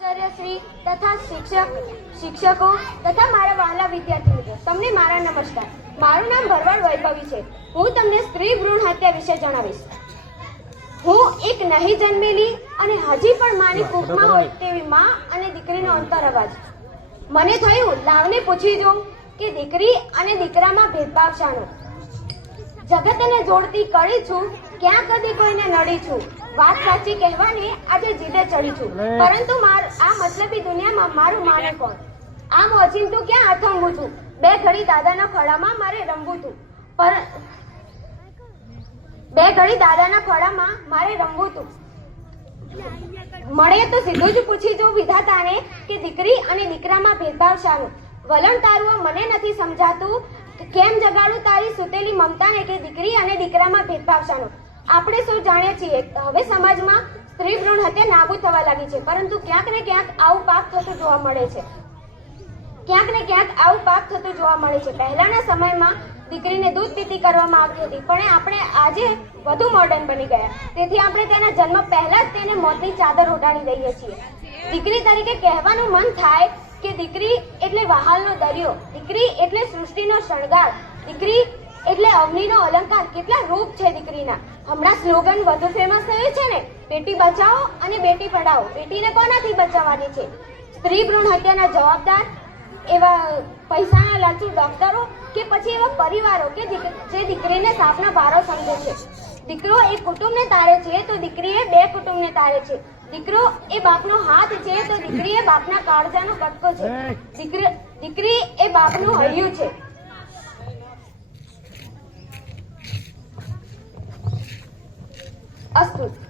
આચાર્યશ્રી તથા શિક્ષક શિક્ષકો તથા મારા વહાલા વિદ્યાર્થી મિત્રો તમને મારા નમસ્કાર. મારું નામ ભરવાડ વૈભવી છે. હું તમને સ્ત્રી ભ્રૂણ હત્યા વિશે જણાવીશ. હું એક નહીં જન્મેલી અને હજી પણ માની કૂખમાં હોય તેવી માં અને દીકરીનો અંતર અવાજ. મને થયું લાવને પૂછી જોઉં કે દીકરી અને દીકરામાં ભેદભાવ શાનો? જગતને જોડતી કડી છું ક્યાં કદી કોઈને નડી છું. વાત સાચી કહેવાની આજે જીદે ચડી છું. પરંતુ માર આ મતલબી દુનિયામાં મારું માને કોણ? આમ ઓચિંતું ક્યાં અથંગું છું? બે ઘડી દાદાના ખડામાં મારે રમવું તું. પર બે ઘડી દાદાના ખડામાં મારે રમવું તું. મળે તો સીધું જ પૂછી જો વિધાતાને કે દીકરી અને દીકરામાં ભેદભાવ શાનો. વલણ તારું મને નથી સમજાતું કેમ જગાડું તારી સુતેલી એટલે દીકરી અને દીકરામાં ભેદભાવ શાનો. આપણે સૌ જાણીએ છીએ, હવે સમાજમાં સ્ત્રી ભ્રૂણ હત્યા નાબૂદ થવા લાગી છે, પરંતુ ક્યાંક ને ક્યાંક આવું પાપ થતું જોવા મળે છે. ક્યાંક ને ક્યાંક આવું પાપ થતું જોવા મળે છે. પહેલાના સમયમાં દીકરીને દૂધ પીતી કરવામાં આવતી હતી, પણ આપણે આજે વધુ મોડર્ન બની ગયા. તેથી આપણે તેના જન્મ પહેલા જ તેને મોતની ચાદર ઓઢાડી દઈએ છીએ. દીકરી તરીકે કહેવાનું મન થાય કે દીકરી એટલે વહાલનો દરિયો, દીકરી એટલે સૃષ્ટિનો શણગાર, દીકરી એટલે અવનીનો અલંકાર કેટલા રૂપ છે દીકરીના? હમણાં સ્લોગન વધુ ફેમસ થયું છે ને? બેટી બચાવો અને બેટી પઢાઓ. બેટીને કોનાથી બચાવવાની છે? સ્ત્રી ભ્રૂણ હત્યાના જવાબદાર એવા પૈસાના લાલચુ ડોક્ટરો કે પછી એવા પરિવારો કે જે દીકરીને સાપના ભારો સમજે છે? દીકરો એ કુટુંબને તારે છે તો દીકરી એ બે કુટુંબને તારે છે. દીકરો એ બાપનો હાથ છે તો દીકરી એ બાપના કાળજાનો કટકો છે. દીકરી દીકરી એ બાપનું હૈયું છે. Аскульт.